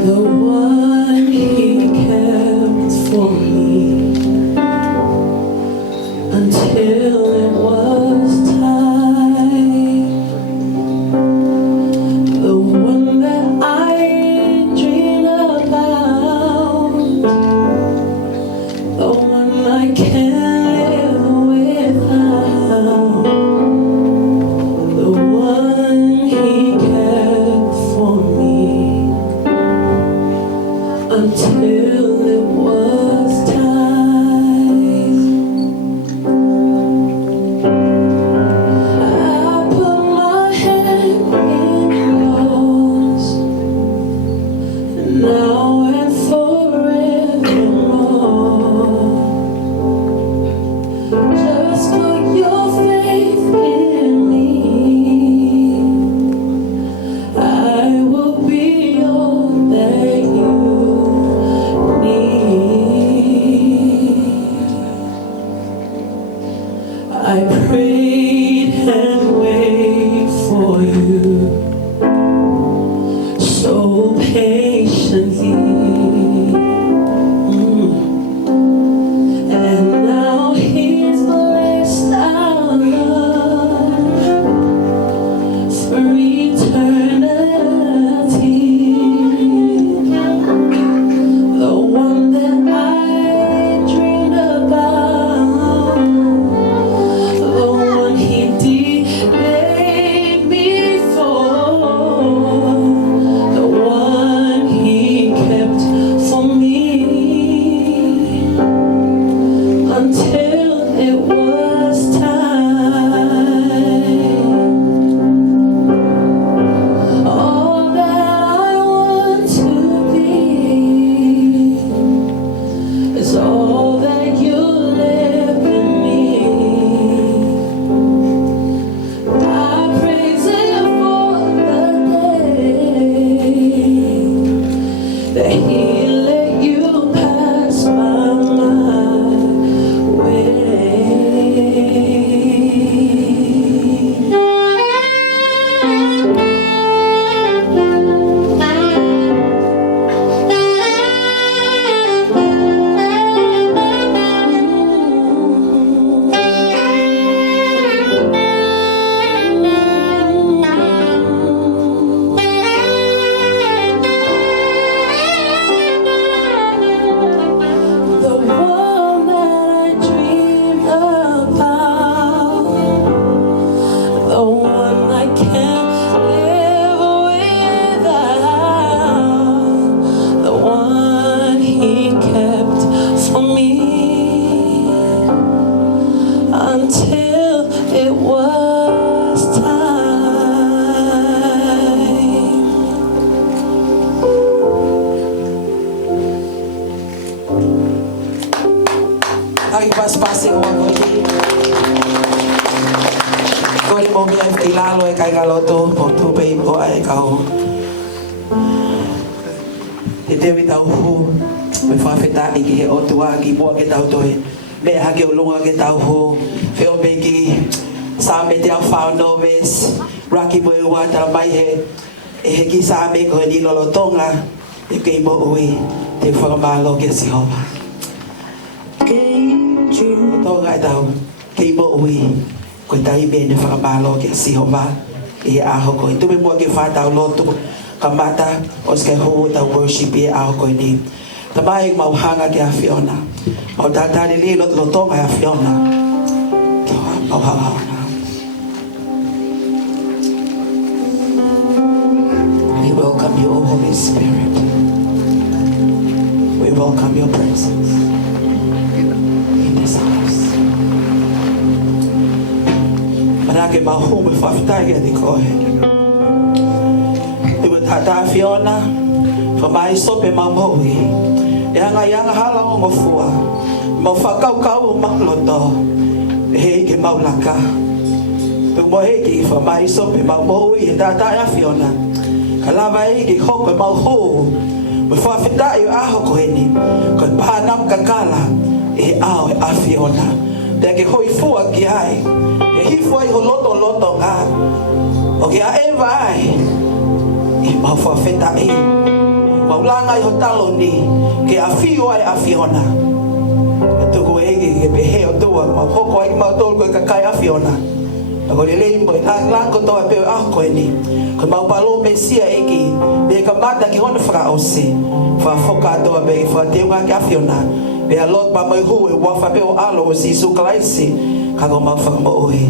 the one he kept for me until it was time, the one that I dream about, the one I can't live without, the one he kept for me until it was time. I put my hand in yours, now and forevermore. Just put your faith in me, I will be all that you need. I prayed and wait for you so patiently. And now he's blessed our love for eternity. The one that I dreamed about, the one he delayed me for, the one he kept for me until it was time. All that I want to be is all that you live in me. I praise him for the day that he let you pass by my way. The one that I dream about, the one I can't live without, the one he kept for me until it was time. Ang ipaspasin mo ko ni ko ni mo biya kilalo ay kay galoto mo tu pay ko ay kau ite bitaw ho me fa feta iki o tua ki bo ke tau toi me ha ke ulunga ke tau ho fe o be ki sa me te fa noves raki mo wa ta mai he ki sa me ko ni lo tonga e ke mo ui te fa malo ke si ho to gai tau ke mo ui ko tai be ne fa malo ke si ho ba e a ho ko tu me mo ke fa tau lo tu kamata os ke ho ta worship e a ho ko ni ta mai mau hanga ke a Fiona mau ta ta ni lo to mai a Fiona to mau ha we welcome you, O Holy Spirit. We welcome your presence in this house. Manake mahu me fafitai di koe. Ibu tata Fiona, famai sope mamoi. Yanga yanga hala o ngofua. Mau fakau kau makloto. Hei ke maulaka. Tu mo hei ki famai sope mamoi tata ya Fiona. Kalava hei ki hoko mau ho. Me fafitai aho ko heni. Ko panam kakala e ao e a Fiona. Te ke hoi fua ki ai. E hifua i ho loto nga. O ke ae vai I mawhawheta e maulanga I ho talo ni ke a whio ai a whiona e tuku ege ke pehe o tua ma hoko ai mautol koe kakai a whiona a ko le leimbo I lang ko toa peo a koe ni ko maupalo mesia ege me ka mata ki hona whaka ose wha whoka toa pe I wha teunga ki a whiona pe a lot pa mai hu e wafa peo alo o si su kalaisi ka ko mau whaka mo ohe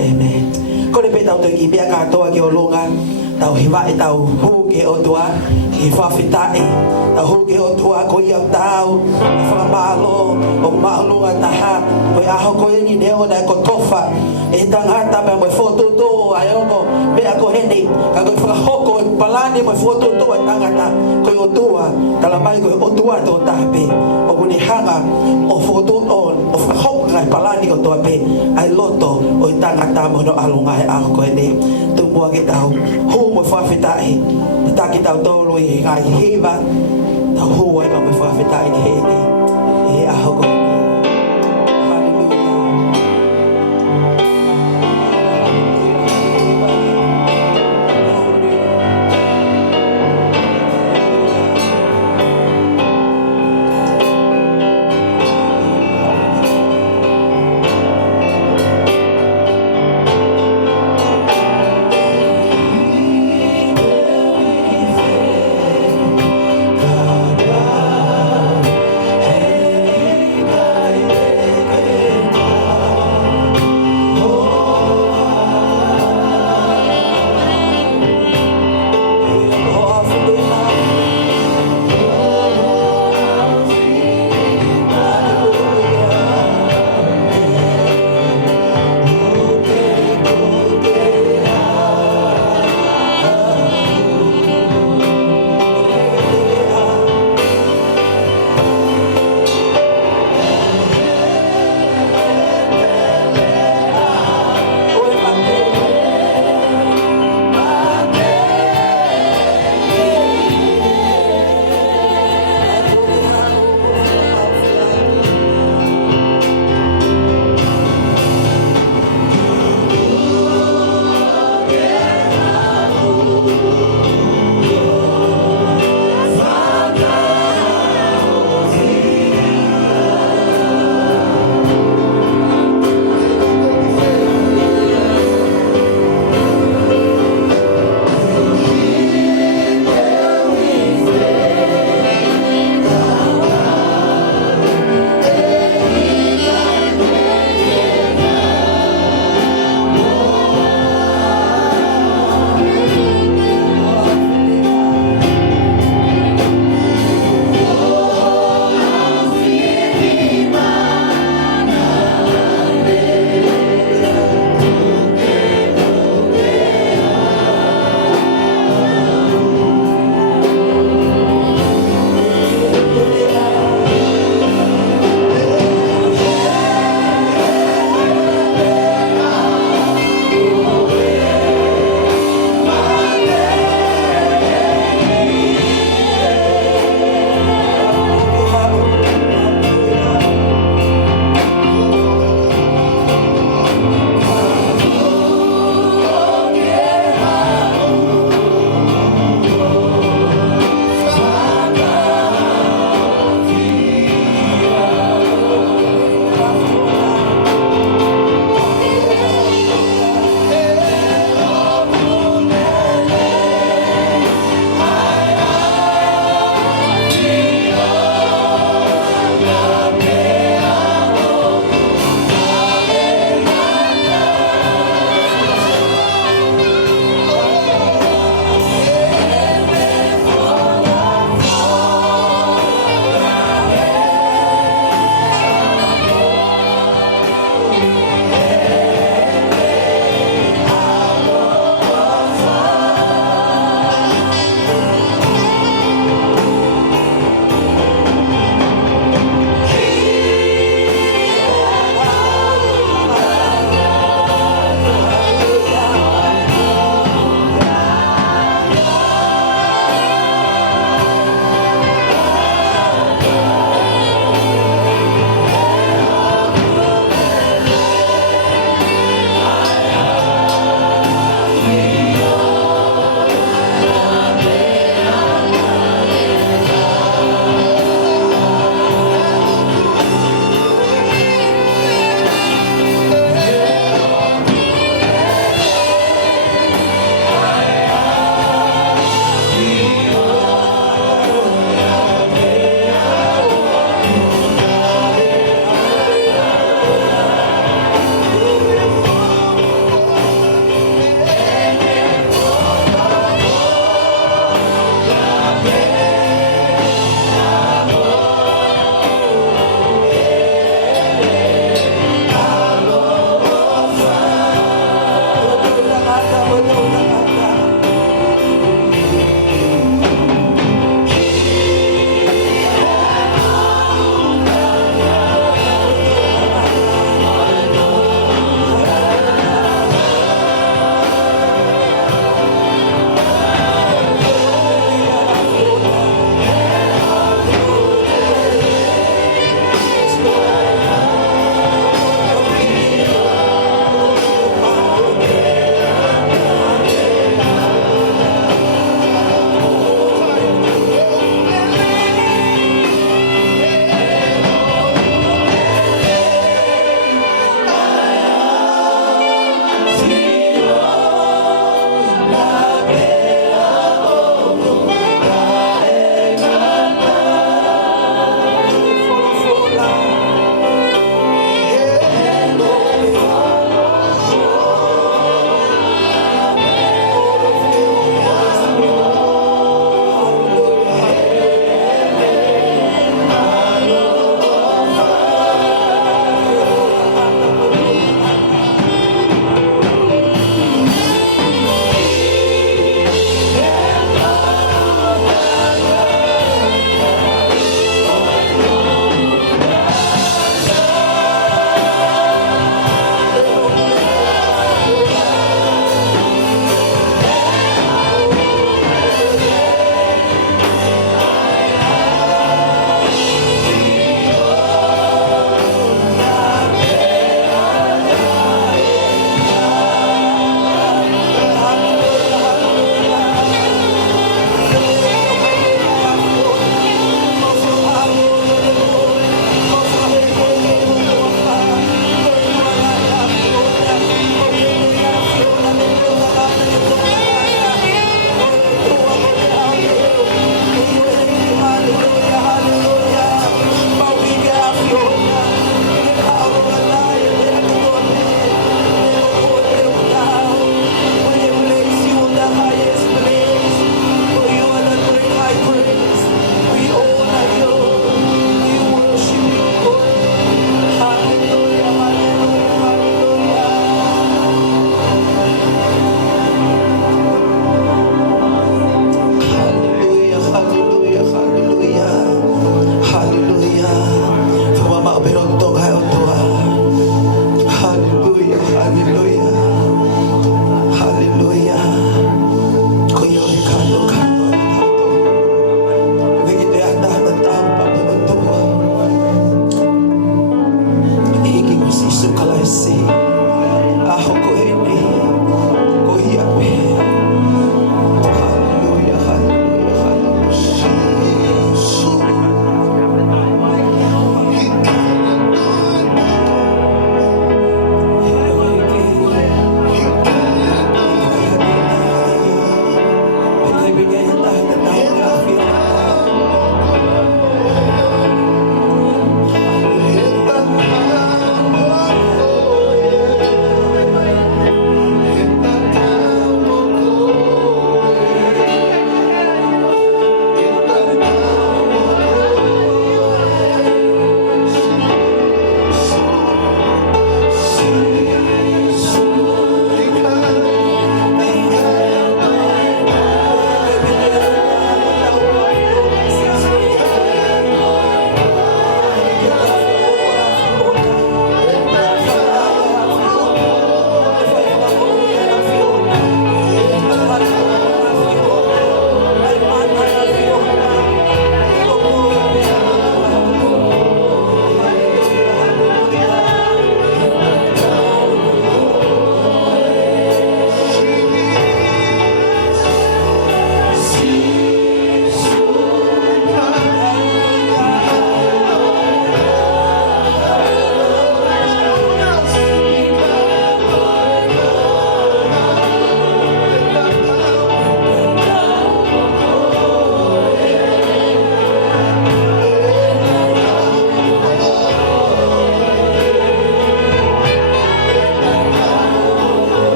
amen ko le pe tau to I bea katoa ki o longa tau hiwa e tau hu ke o tua I whawhitai tau hu ke o tua ko iau tau I whamalo o maulunga taha ko I aho ko ingi neo na ko tofa e tangata me mo whototo a eongo mea ko hene ka ko whakahoko e palani mo whototo a tangata ko I o tua tala mai ko o tua to tape o kuni hanga o whototo o whakahoko ngai palani ko toa pe ai loto o I tangata mo no alunga e aho ko hene tu mua ke tau hu mo whawhitai ta ki tau tolo I ngai hewa tau hu ai mo whawhitai ki hene e aho ko hene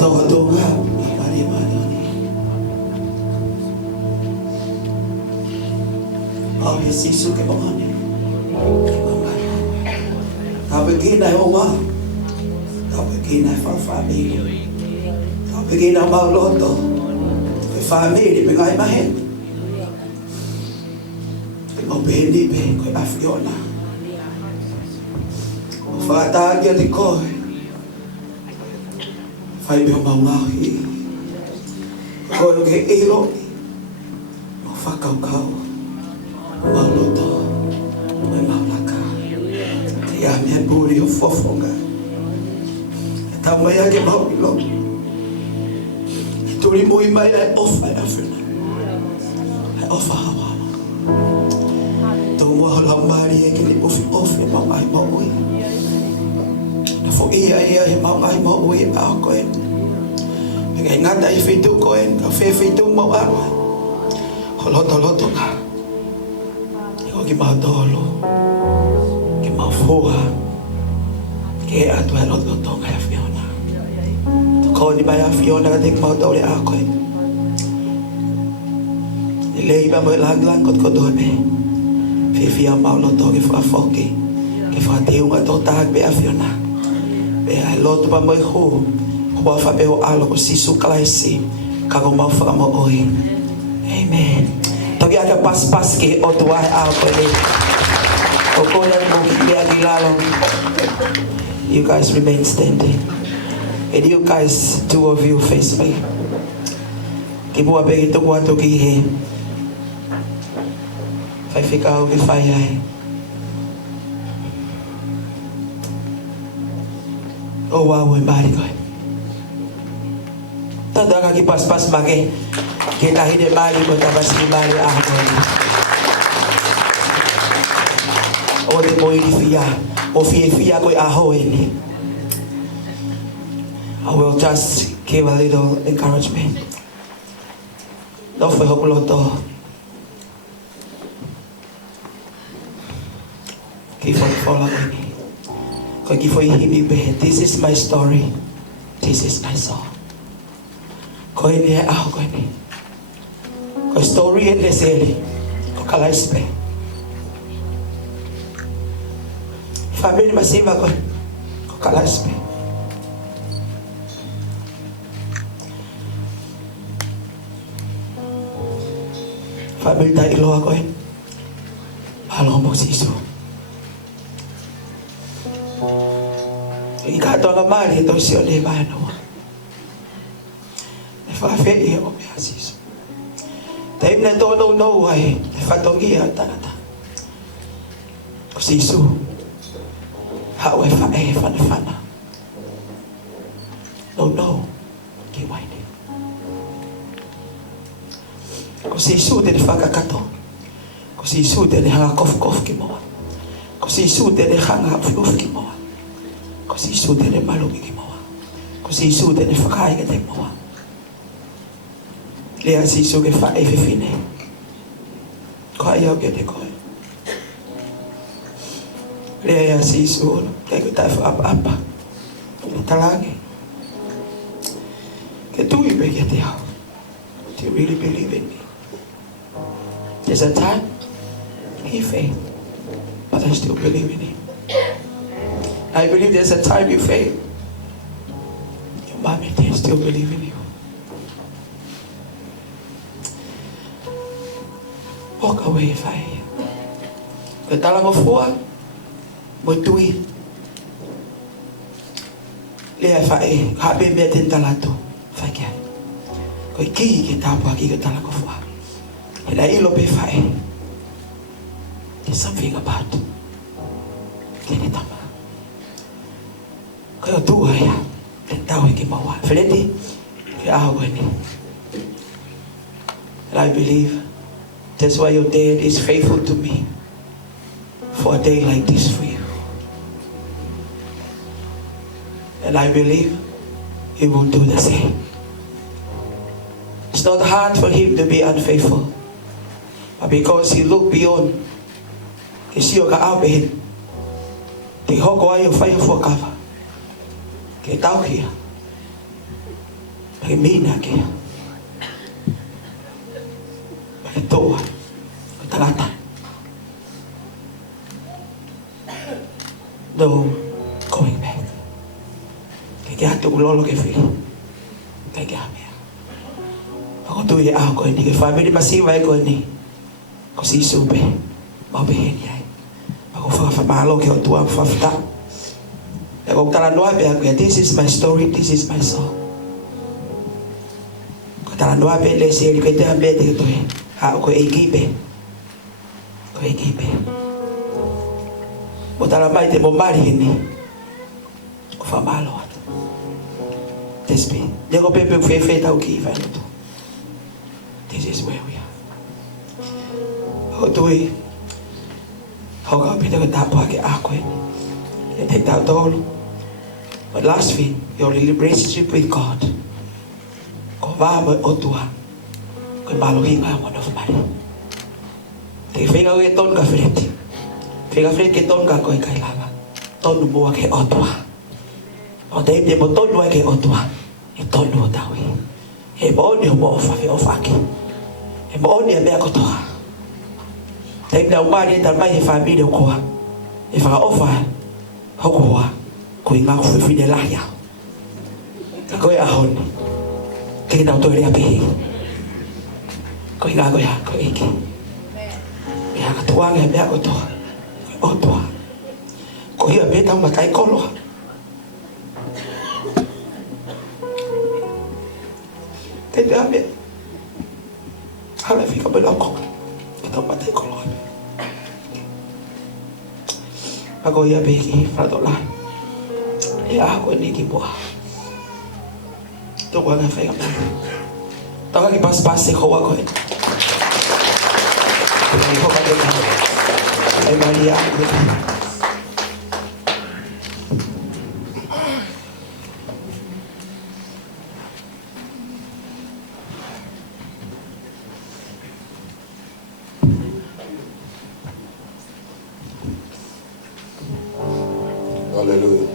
Toga Mari Madoni. Oh, Jesus ke bangane. Kapagina owa. Kapagina fa family. Kapagina mauloto. Family mengai mahen. Mau beni be ko afiona. Fa ta dia di ko. Fai be mau ngahi. Ko ke ilo. Mau fa kau kau. Mau loto. Mau laka. Ya me buri o fofonga. Tamaya ke mau lo. Tuli mo imay ay offer afina. Ay offer hawa. Tumo halang mari ay kini offer mamay mauwi. Na fo iya mamay mauwi ako en. Ngay ngata ifitu ko en kafe fitu mo arwa. Holoto ka. Ikaw gimadolo. Gimafuha. Kaya atwa loto kaya Fiona. Kau ni bayar Fiona dek mau tahu le aku. Nilai ba mo lang kot dobe. Fia mau lo to ke fa foki. Ke fa teu nga to tag be Fiona. Be lo to ba mo ho. Ho fa be o alo ko sisu klaisi. Ka ko mau fa mo oi. Amen. Togi aga pas ke o to ai ako le. O ko na mo be agilalo. You guys remain standing. And you guys, two of you face me. Kibuwa be ito kwa to kihe. Fai fika o kifaya. Oh wow, mbari ko. Tanda ka kipas-pas maki. Kita hide bali ko tabas ni bali ako. O de mo ifiya. O fiya ko aho ini. I will just give a little encouragement. Don't for hope loto. Give for following me. Give for him. This is my story. This is my song. Ko ini ako ko ini. Ko story en leseli. Ko kalaispe. Family masiva ko. Ko kalaispe. Family tayo ilo ako eh. Mahal ko mo si Isu. Ikato nga mali ito siya ni Mano. Nafafe iya ko may asis. Tayo na to no ay. Nafatongi at tanata. Ko si Isu. Hawe fae fana. No. Kiwai ni. Ko si Isu de fakakato. Ko si Isu de hanga kof kimoa. Ko si Isu de hanga fuf kimoa. Ko si Isu de malugi kimoa. Ko si Isu de fakai ke moa. Le si Isu ke fa fine. Ko ayo ke de ko. Le si Isu ke ta fa apa. Talangi. Ke tu ibe ke te. Do you really believe in me? There's a time he failed, but I still believe in him. I believe there's a time you fail. Your mommy can still believe in you. Walk away if I hear. Katalang of what? Mutui. Lea fae, hape betin talato. Fakian. Koi ki kita apa ki katalang of what? And I ilo be fine. There's something about Kinitama. Kaya tuwa ya. Tentawe kimawa. Freddy, kaya awa ni. And I believe that's why your dad is faithful to me for a day like this for you. And I believe he will do the same. It's not hard for him to be unfaithful. But because he looked beyond, kasi yung kaabihin, di ho ko ayaw fire for cover. Kaya tao kaya, Pagimina kaya. Pagituwa. Talata. No going back. Kaya ato ulolo kay Phil. Kaya kami. Ako tuwi ako ini kay family masiway ko ini. Ko si sube. Mabihin niya. Ako famalo kay otua fafta. Ako talandoa be ako. This is my story. This is my song. Ko talandoa be le seri kay tambe de to. Ako egibe. Ko egibe. Botalamay te bombari ini. Ko famalo. Despe. Diego pepe fefe tau ki vai to. This is where we are. Ako tuwi. Ako kapita ka tapa ke ako ini. Take that all. But last week, your relationship with God. Ko vama otua. Ko maluhi ka one of mari. Te finga we ton ka frente. Finga frente ton ka ko kai lava. Ton mo ke otua. O dei te mo ton mo ke otua. E ton mo tawi. E mo ni mo fa fe ofaki. E mo ni be ko toa. Te na umari ta mai fa mi de ko. E fa ofa. Hokoa ko inga ko fi de lahia ko ya hon ke na to ria pe ko inga ko ya ko iki ya ka tuang ya be ko to o to ko ya be ta ma kai ko lo te ya be hala fi ka be lo ko ta ma tai ko lo ako ya beki fradola ya ako ni ki boa to ko nga fa ka to ka ki pas se ko ko ni ko ka de ay maria Hallelujah.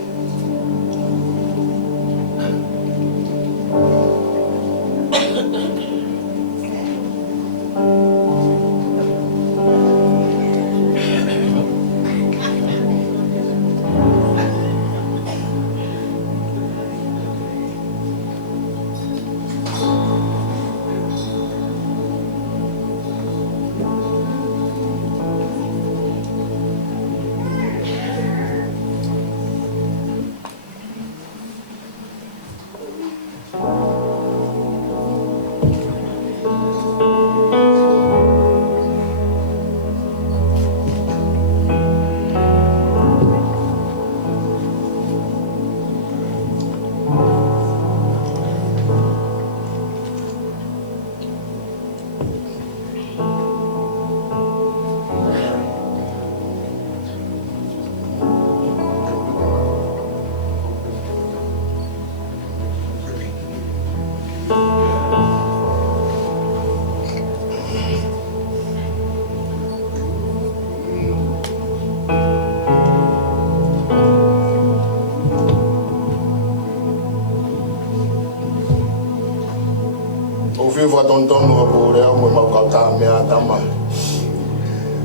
Viva tonton no pure mo makata me atama.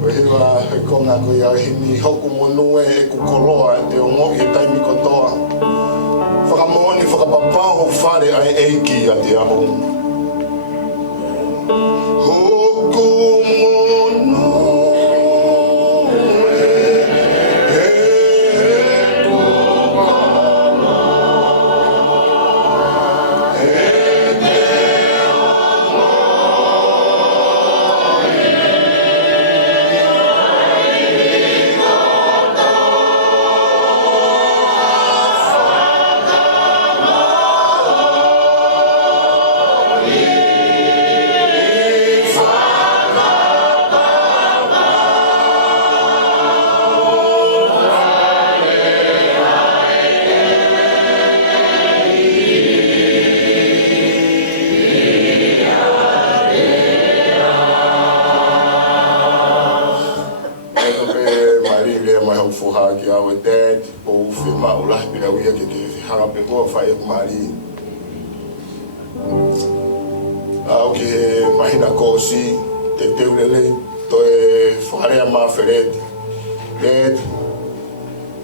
Viva konga ko ya himi hoku monu e ku koloa te ngo e tai mi kotoa. Faka moni faka papa ho fare ai eiki ate amo. Hoku monu ki awe dad o fi ma ula bila wia ke ke hanga pe ko fa e mari Au ke mahina kosi te teulele to e wharea mā whered. E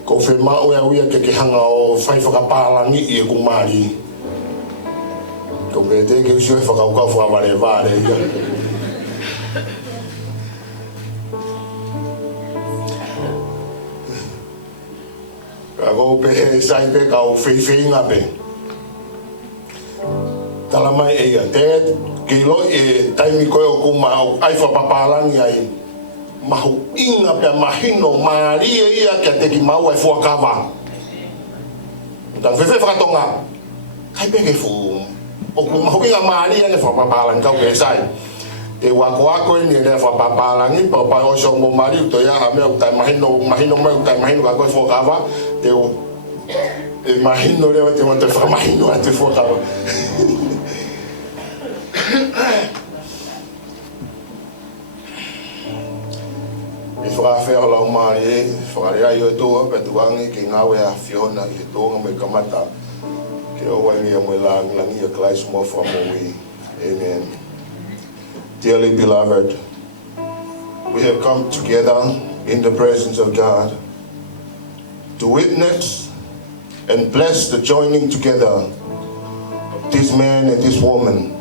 ko whe mau e uia ke hanga o whai whakapālangi i e kumari. Ko ke te ke usio e whakaukau whakaware vare ia. Ka ko pe e sai pe ka o whei ngā pe. Tala mai e ia, te ki loi e taimi koe o kuma au ai whapapalangi ai mahu inga pia mahino maria ia kia te ki mau ai fuakawa. Tang whewhe whakatonga, kai pe ke fu o ku mahu inga maria e whapapalangi kau ke sai. Te wako e ni e whapapalangi, papai o so mo mari uto ia ha mea utai mahino mea utai mahino ka koe fuakawa, te o e mahino lewa te mate whakamahino a te fuakawa. E whakawhea o lau maari e, whakarea i o toa, pe tuangi ki ngawe a Fiona i e toa me kamata. Ke o wangi a moe langi a Christ mo whamowi. Amen. Dearly beloved, we have come together in the presence of God to witness and bless the joining together of this man and this woman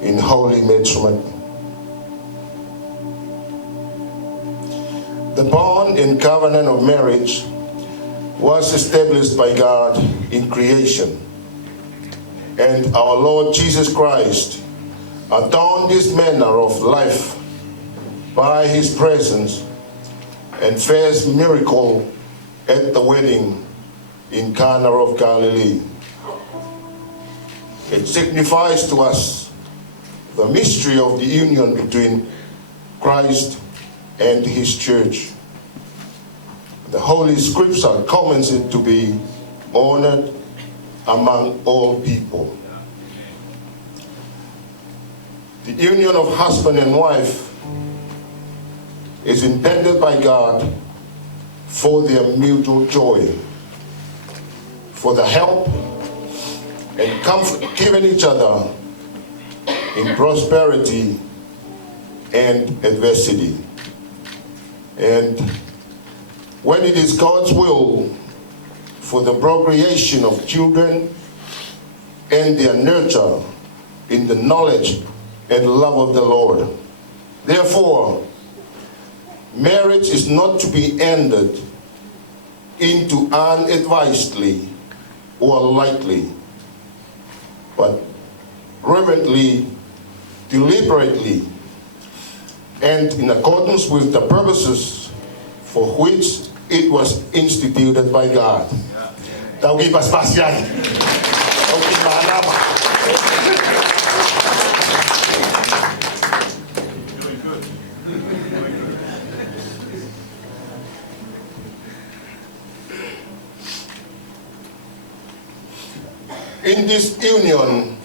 in holy matrimony. The bond and covenant of marriage was established by God in creation, and our Lord Jesus Christ adorned this manner of life by his presence and first miracle at the wedding in Cana of Galilee. It signifies to us the mystery of the union between Christ and his church. The Holy Scripture comments it to be honored among all people. The union of husband and wife is intended by God for their mutual joy, for the help and comfort given each other in prosperity and adversity. And when it is God's will for the procreation of children and their nurture in the knowledge and love of the Lord. Therefore, marriage is not to be entered into unadvisedly or lightly, but reverently, deliberately, and in accordance with the purposes for which it was instituted by God. Tauki paspasian. Tauki mahanama. In this union,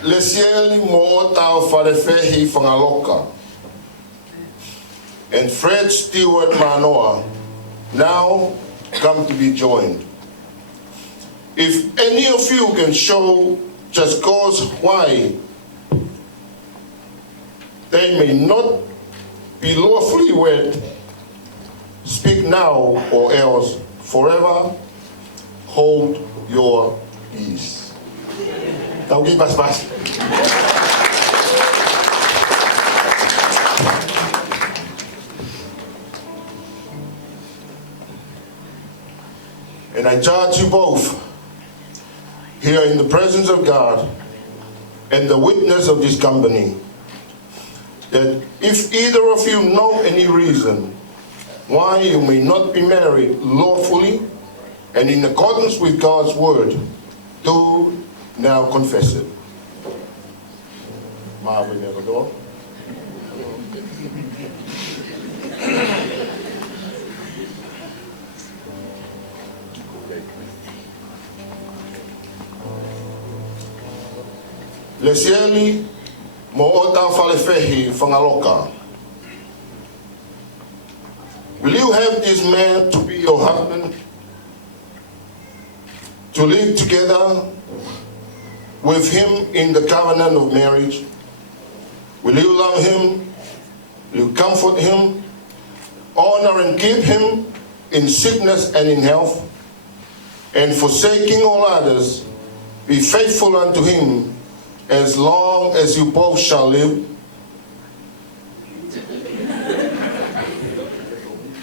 Lesieli mo tau wharewhehi whangaloka, and Fred Stewart Manoa now come to be joined. If any of you can show just cause why they may not be lawfully wed, speak now or else forever hold your peace. Tauki pas-pas. And I charge you both here in the presence of God and the witness of this company that if either of you know any reason why you may not be married lawfully and in accordance with God's word, do now confess it. Marvin, never go. Lesieli mo ota falefehi whangaloka. Will you have this man to be your husband, to live together with him in the covenant of marriage? Will you love him? Will you comfort him? Honor and keep him in sickness and in health? And forsaking all others, be faithful unto him as long as you both shall live?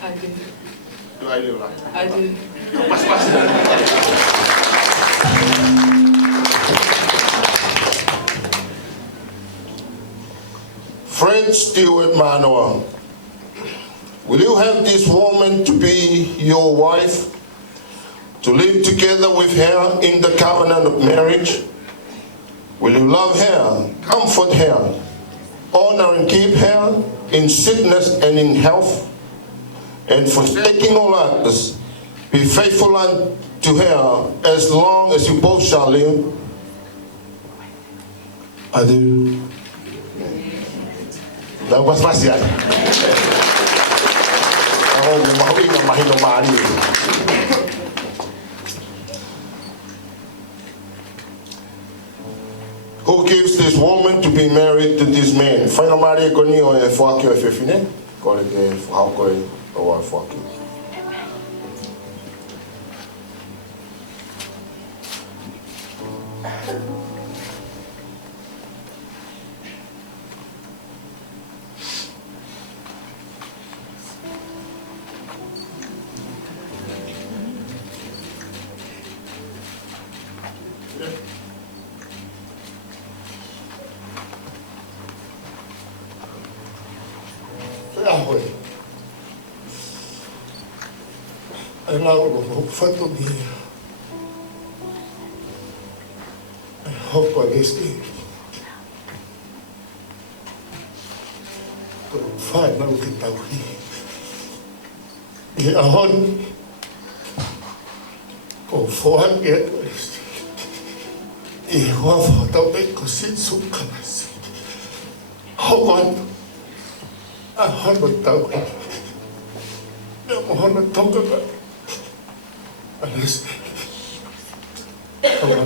I do. Do I live like I do. Fred Stewart Manoa, will you have this woman to be your wife, to live together with her in the covenant of marriage? Will you love her, comfort her, honor and keep her in sickness and in health? And forsaking all others, be faithful unto her as long as you both shall live? I do. That was spasial. Who gives this woman to be married to this man? Final Maria koni o e fuaki o e fefine? Kore ke hauko e o e fuaki. Ahoy. Ai lau o whatu mi. Ai hoko a geski. Ko whai nau ki tau hi. I ahon. Ko whoan ki atu esti. I hoa whatau me ko sitsu kanasi. Hoko atu. I have a dog. I'm on a tongue of it. And it's. I'm on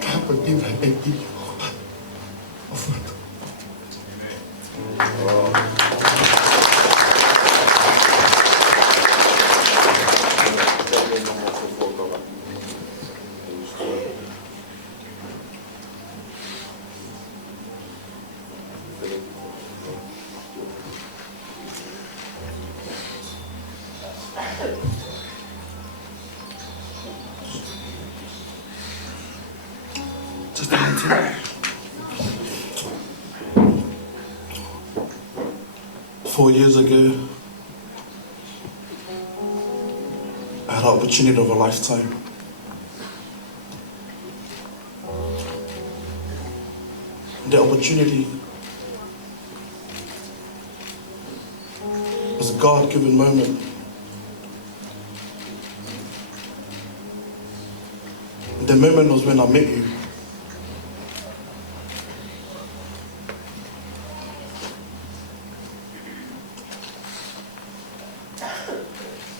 top of you and baby. Just a minute. 4 years ago, I had an opportunity of a lifetime. The opportunity was a God-given moment. The moment was when I met you.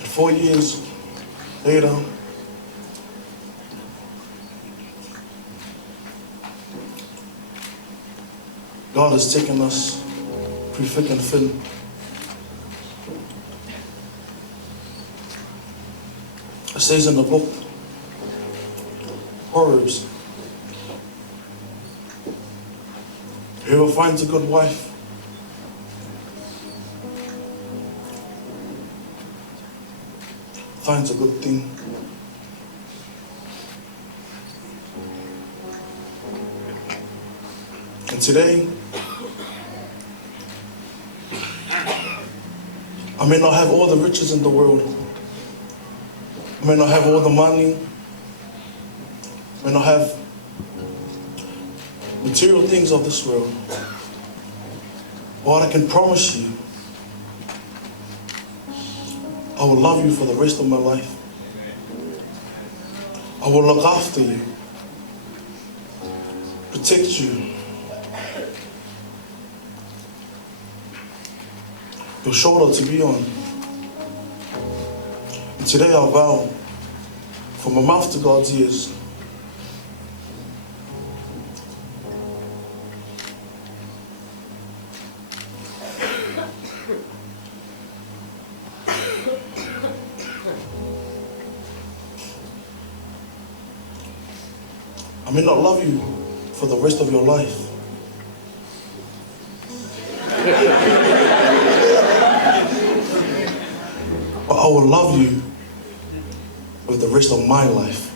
And 4 years later, God has taken us through thick and thin. It says in the book, Proverbs, whoever finds a good wife finds a good thing. And today, I may not have all the riches in the world. I may not have all the money. I may not have material things of this world. But I can promise you, I will love you for the rest of my life. I will look after you, protect you. Your shoulder to be on. And today I vow, from my mouth to God's ears, I may not love you for the rest of your life. But I will love you with the rest of my life.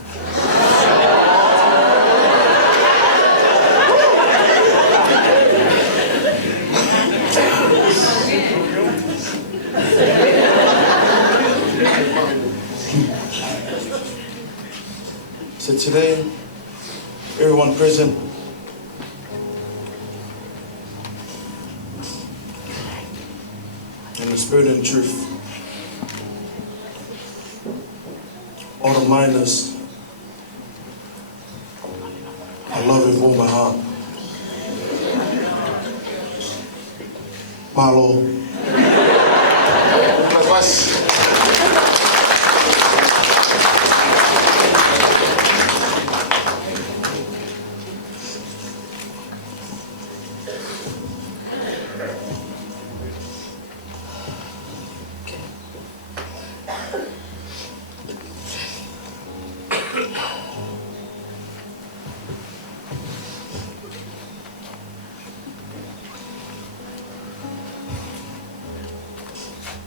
So today, everyone present, in the spirit and truth, all the minors, I love you with all my heart. Malo. Gracias.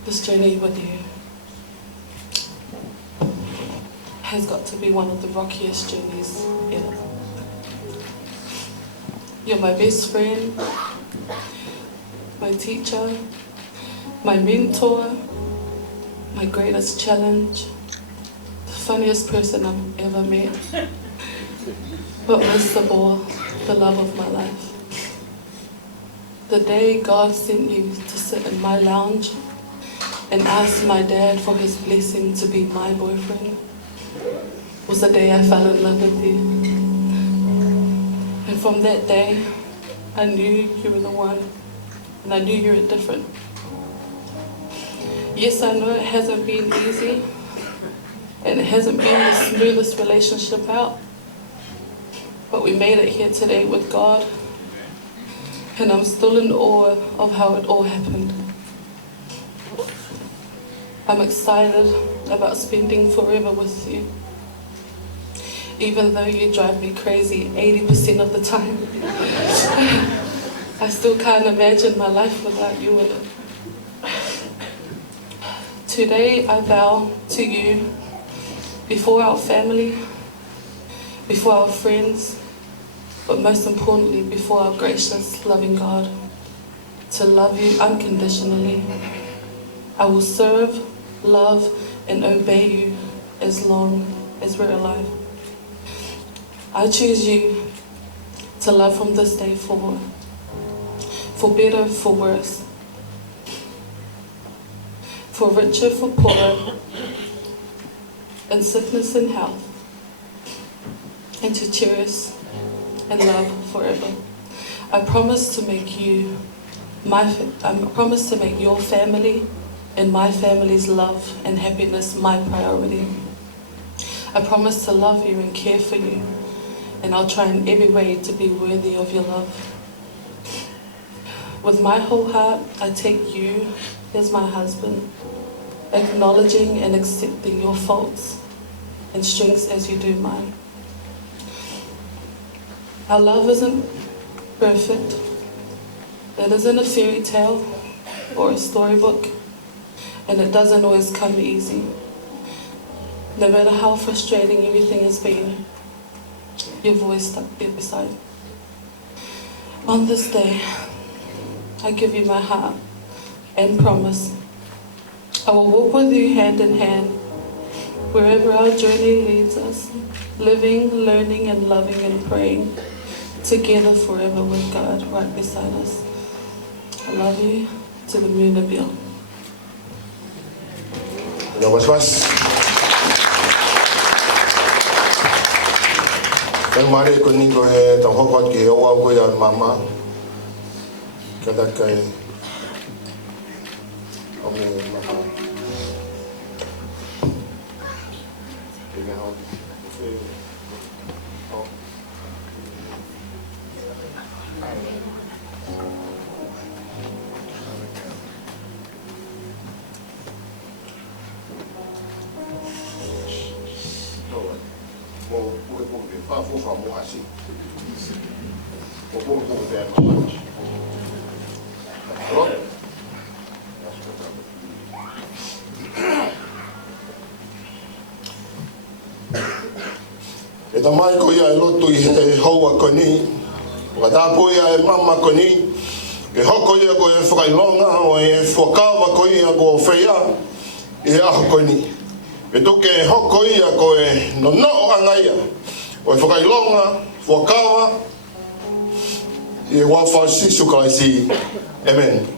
This journey with you has got to be one of the rockiest journeys ever. You're my best friend, my teacher, my mentor, my greatest challenge, the funniest person I've ever met, but most of all, the love of my life. The day God sent you to sit in my lounge and asked my dad for his blessing to be my boyfriend was the day I fell in love with you. And from that day, I knew you were the one, and I knew you were different. Yes, I know it hasn't been easy, and it hasn't been the smoothest relationship out, but we made it here today with God, and I'm still in awe of how it all happened. I'm excited about spending forever with you, even though you drive me crazy 80% of the time. I still can't imagine my life without you in it. Today I vow to you, before our family, before our friends, but most importantly before our gracious, loving God, to love you unconditionally. I will serve, love, and obey you as long as we're alive. I choose you to love from this day forward, for better, for worse, for richer, for poorer, in sickness and health, and to cherish and love forever. I promise to make you I promise to make your family and my family's love and happiness my priority. I promise to love you and care for you, and I'll try in every way to be worthy of your love. With my whole heart, I take you as my husband, acknowledging and accepting your faults and strengths as you do mine. Our love isn't perfect. It isn't a fairy tale or a storybook, and it doesn't always come easy. No matter how frustrating everything has been, you've always stuck there beside. On this day, I give you my heart and promise I will walk with you hand in hand wherever our journey leads us, living, learning, and loving and praying together forever with God right beside us. I love you to the moon and beyond. Kaya mari ko ningo tang hokot ki awa ko yan mama. Kada kay ome mama. Mo po pe fa fo fa mo asi. Po pe ma. Hello? E ta mai ko ia e lotu I he haua ko ni. Wa ta po ia e mama ko ni. E hoko ia ko e whakailonga o e whakawa ko ia ko whea. E aho ko ni. E toke e hoko ia ko e no anga ia. O e whakailonga, whakawa. E wawha sisu ka isi. Amen.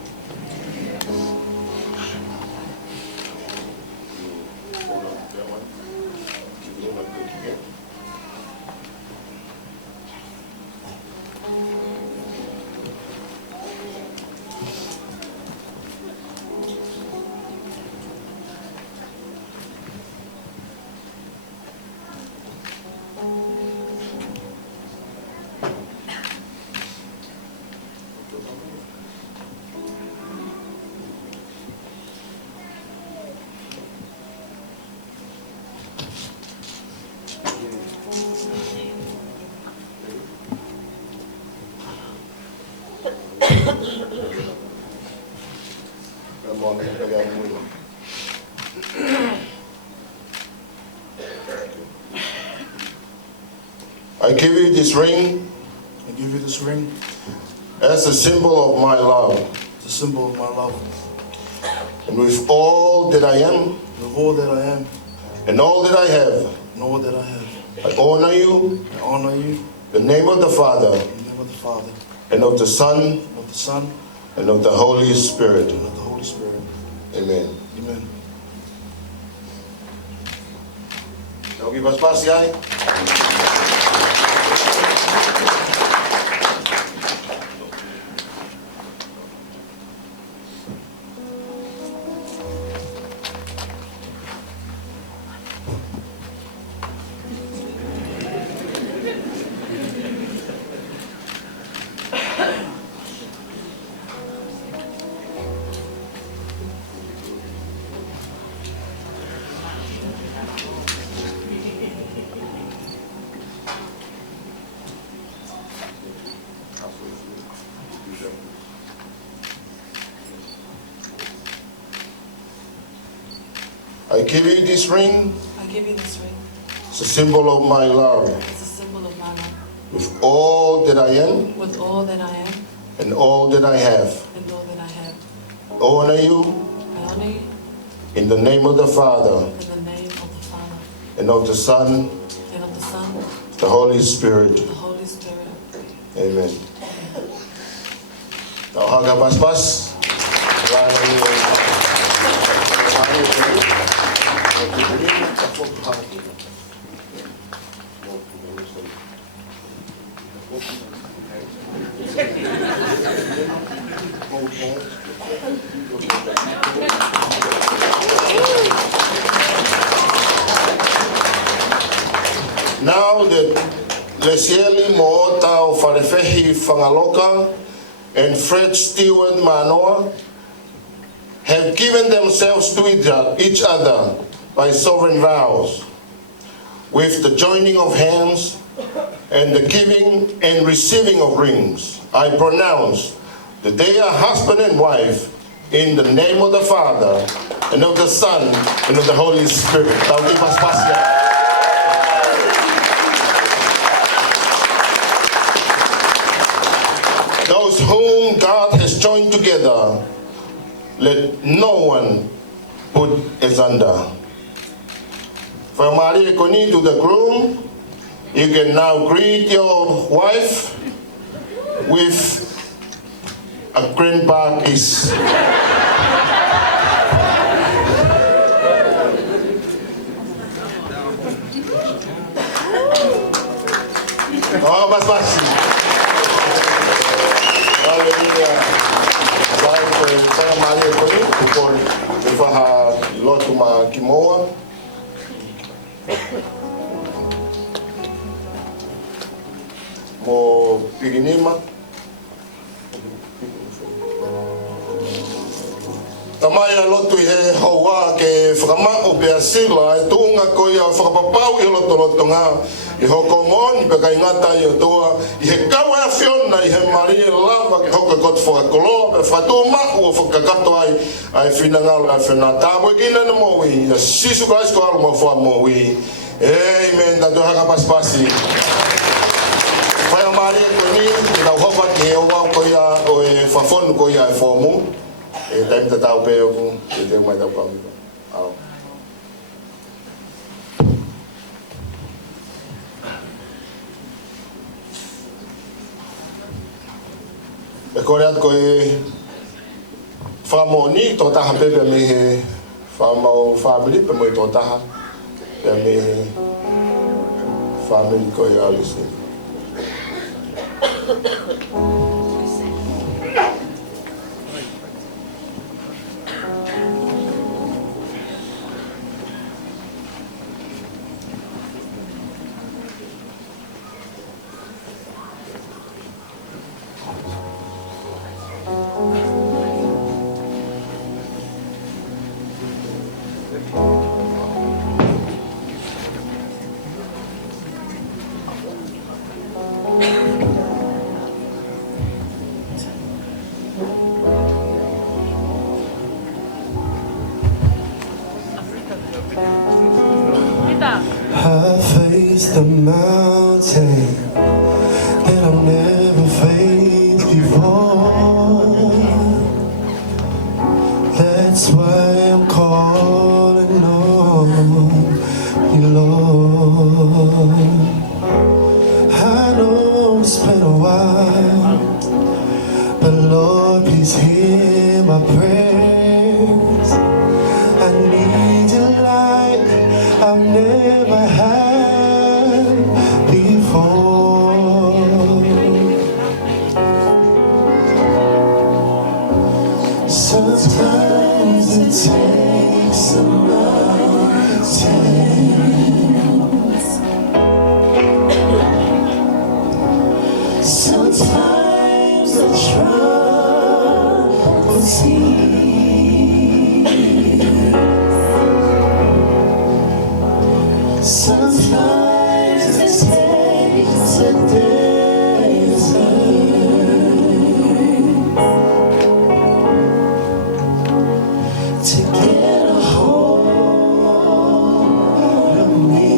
I give you this ring. I give you this ring as a symbol of my love. as a symbol of my love. And with all that I am, With all that I am and all that I have, and all that I have, I honor you, I honor you in the name of the Father, in the name of the Father, and of the Son, and of the Son, and of the Holy Spirit. and of the Holy Spirit. Amen. Amen. Now give us pass, guy. I give you this ring I give you this ring as a symbol of my love. as a symbol of my love. With all that I am, With all that I am and all that I have, and all that I have, I honor you I honor you in the name of the Father, in the name of the Father and of the Son, and of the Son, the Holy Spirit. the Holy Spirit. Amen. Now, haga pas. Now that Lesieli Moota o Farefehi Fangaloka and Fred Stewart Manoa have given themselves to each other by sovereign vows, with the joining of hands and the giving and receiving of rings, I pronounce that they are husband and wife in the name of the Father and of the Son and of the Holy Spirit. Those whom God has joined together, let no one put asunder. From Maria Koni to the groom, you can now greet your wife with a grandpa kiss. Oh, mas basi. Hallelujah. Saya Maria Koni, por levar loto ma kimoa. Mo pirinima. Whakamaya lotu I he haua ke whakamau pia sila e tuunga ko ia whakapapau I loto ngā I hoko moni pe kai ngata I toa I he kawa e whiona I he maria lava ke hoko kotu whakakoloa pe whatua maku o whakakato ai whina ngalo ai whina tāpoi kina na mowi I sisu kais ko alo mo wha mowi Amen tatu haka pasipasi Whai maria ko ni I tau hopa ki he owa ko ia o e whafonu ko ia e whomu E taim tatau pe oku, e te mai tau pāmika. Au. E kore atu ko e whamoni, tō taha pepe me he whamau whamiri, pe mo I tō taha, pe me he whamiri ko e alisi. I faced the mountain that I've never faced before. That's why I'm calling on you, Lord. I know it's been a while, but Lord, please hear my prayers. I need you like I've never had before. Sometimes it takes a mountain. Sometimes the trouble seems. Sometimes it takes a desert to get a hold of me.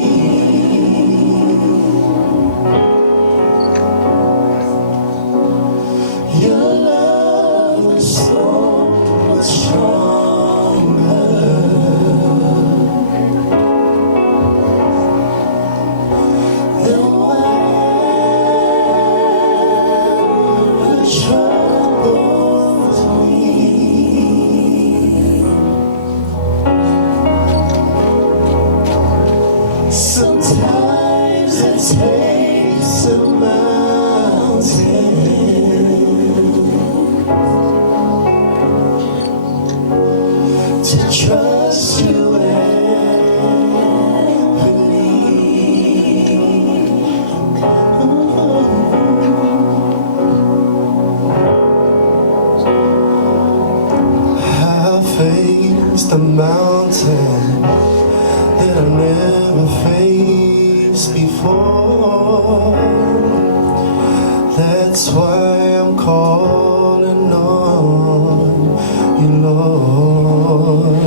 Your love is so much stronger than whatever troubles me. Sometimes it takes a mountain to trust you and believe. I faced the mountain that I've never faced before. That's why I'm calling on you, Lord.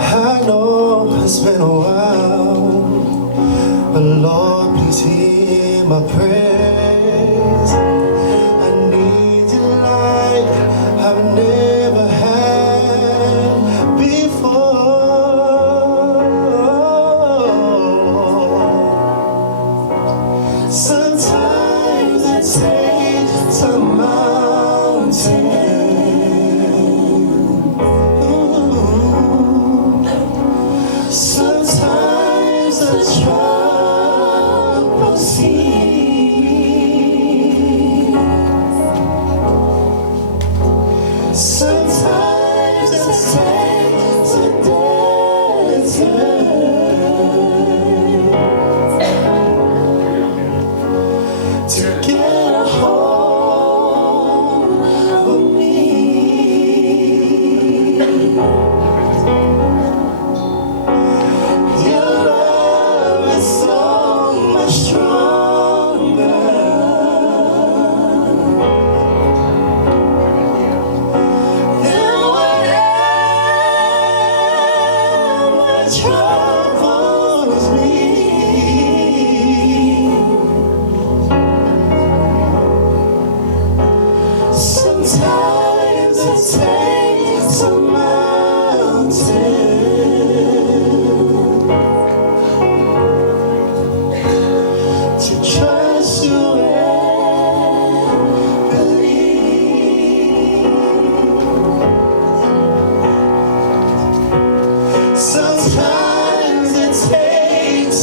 I know it's been a while, but Lord, please hear my prayers. I need you like I've never had before. Sometimes it takes a mountain. Sometimes the trouble seems.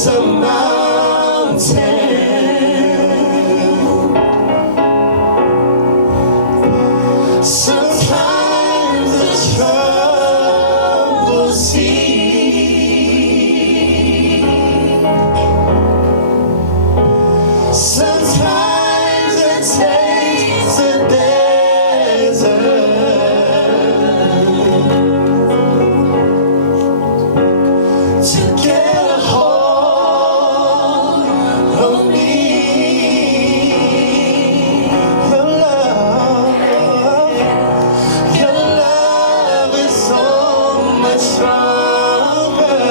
some mountain. Sometimes the trouble seems, sometimes it takes a desert to get a hold of me. Your love is so much stronger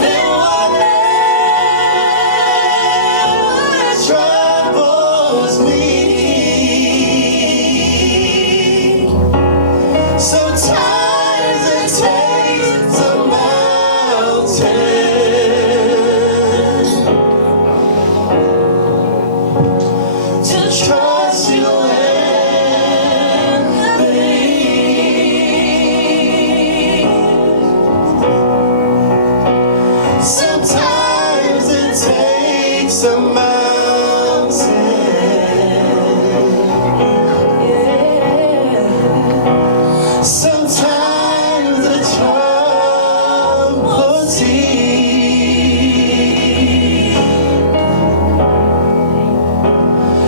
than whatever troubles me. Sometimes it takes a mountain to trust you and believe. Sometimes it takes a mountain. Sometimes the trouble seems,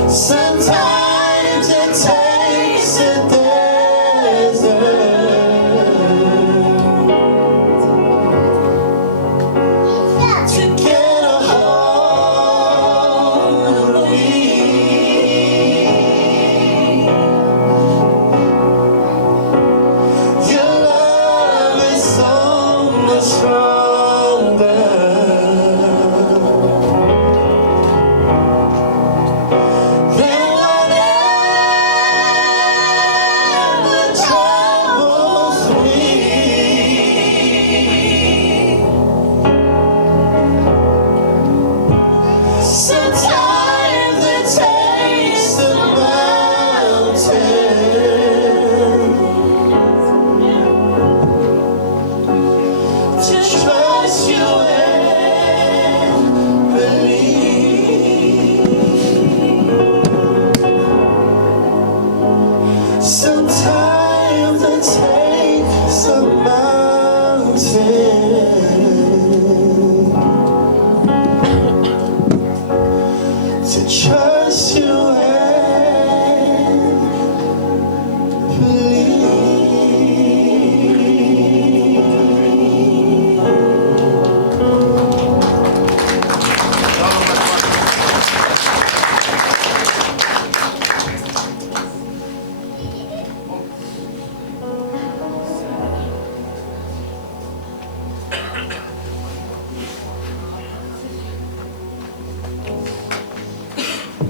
sometimes it takes a desert to get a hold of me. Your love is so much stronger than whatever troubles me. Sometimes it takes a mountain to trust you and believe. Sometimes it takes a mountain to trust you and believe.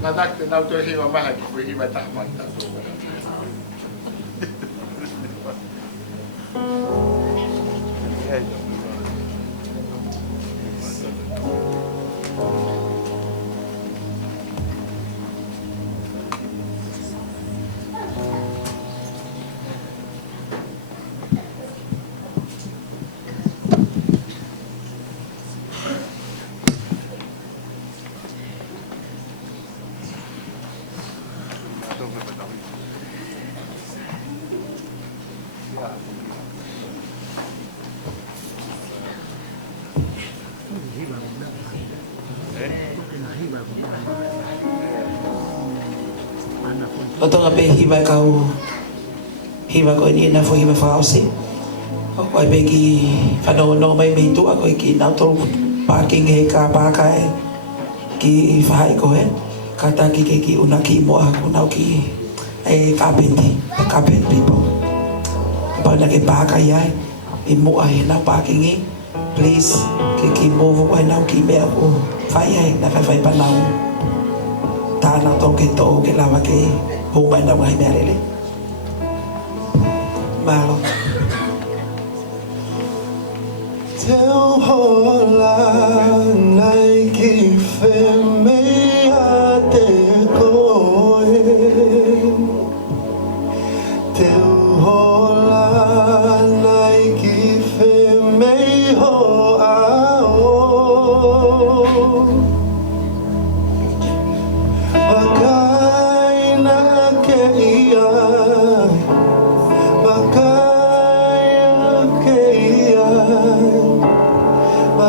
Anak tenau tu si mama lagi pergi baca mantap tu. Otonga pe hiva kau hiva ko ni na fo hiva fausi. O ko be ki fano no mai me tu ko ki na to parking he ka pa kai ki fai ko he kata ki una ki mo ako na ki e carpet people. Ba na ke pa kai ai i mo ai na parking e please ki mo vo ai na ki me ako fai ai na fai pa na ta na to ke lava ke hùng bài đồng hai mẹ đấy đi ba lo theo hồ la này kỳ phê mấy a tê coi theo hồ la này kỳ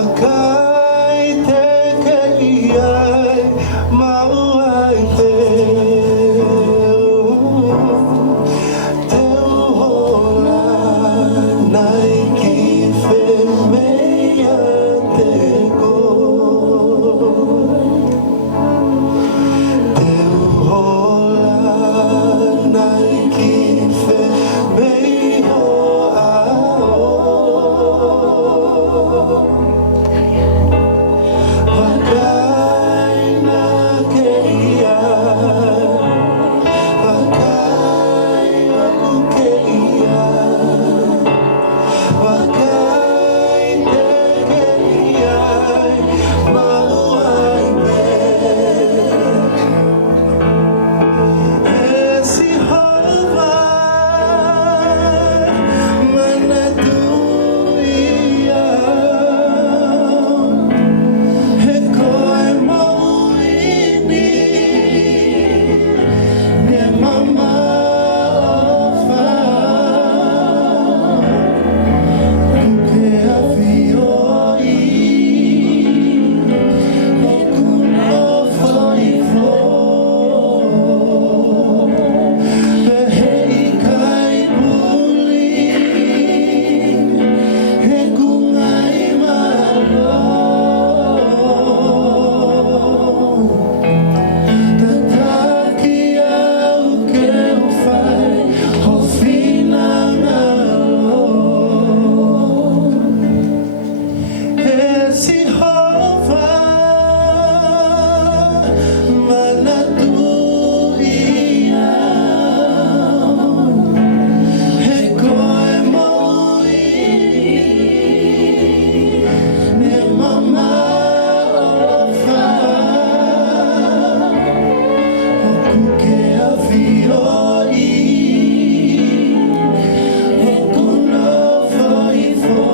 Wakai teke iai mauai te Teu hola nai ki whemea te ko Teu hola nai ki whemea ao Wakaina ke ia Wakai aku ke ia Wakai te ke ia Mauai me Esi hova Mana tu ia He koe mau ini Ne mama ofa Kuke avioi Okuno foi fo Hei kai puli He kungai malo Tataki au ke whai Ho whina ngalo E si hova Mana tu ia He koe mau ini Ne mama ofa Kuke avioi Okuno foi fo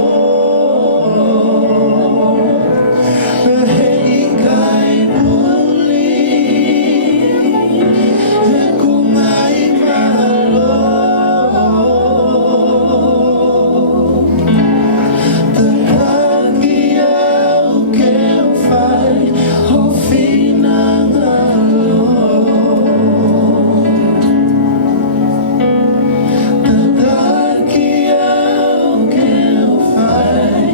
Hei kai puli He kungai malo Tataki au ke whai Ho whina ngalo Tataki au ke whai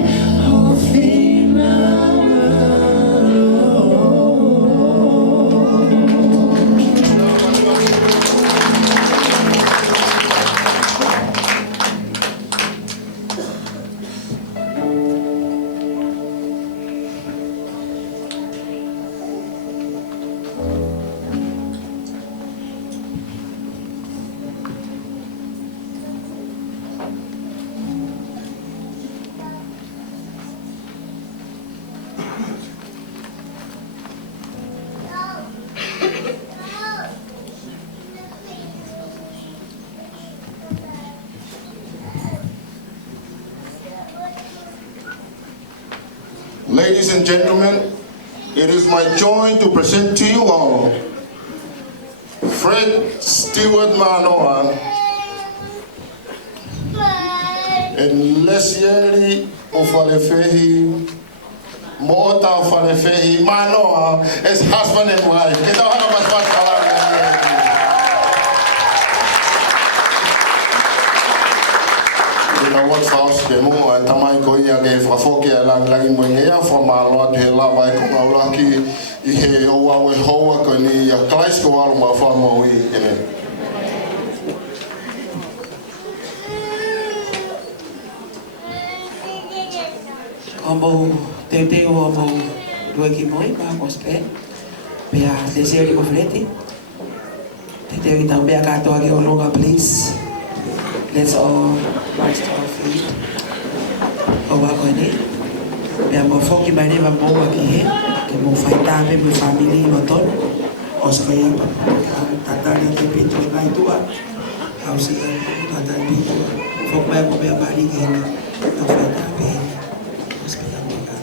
Ho whina Ladies and gentlemen, it is my joy to present to you all Fred Stewart Manoa and Lesieri Ofalefehi Moota Ofalefehi Manoa as husband and wife. Kita orang pas-pas kawan. Wat vast ke mo tamai ko ia ke fafoke ala lagi mo ngia fa malo te la vai ko ala ki I he o wa we ho ko ni ya klais ko ala ma fa mo I ene Amo te o amo due ki moi ba ko spe Pea deseri ko freti Te kita bea ka to age o longa please Let's all march to our feet. O wako ni. Pea mo foki ba ni ba mo wa ki he. Ke mo faita me mo family mo ton. O skaya pa. Tatari ke pito na itua. Au si tatari pito. Fok ba ko bea bari ke ni. Ta faita be. O skaya mo ka.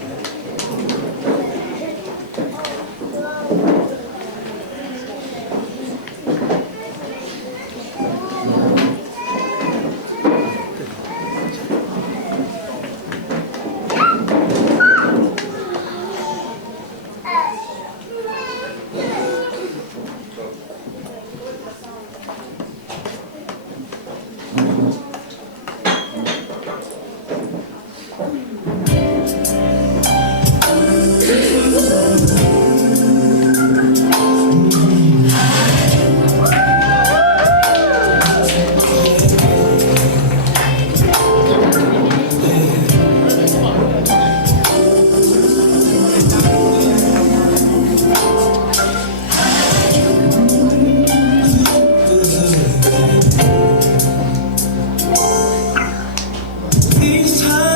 takes time.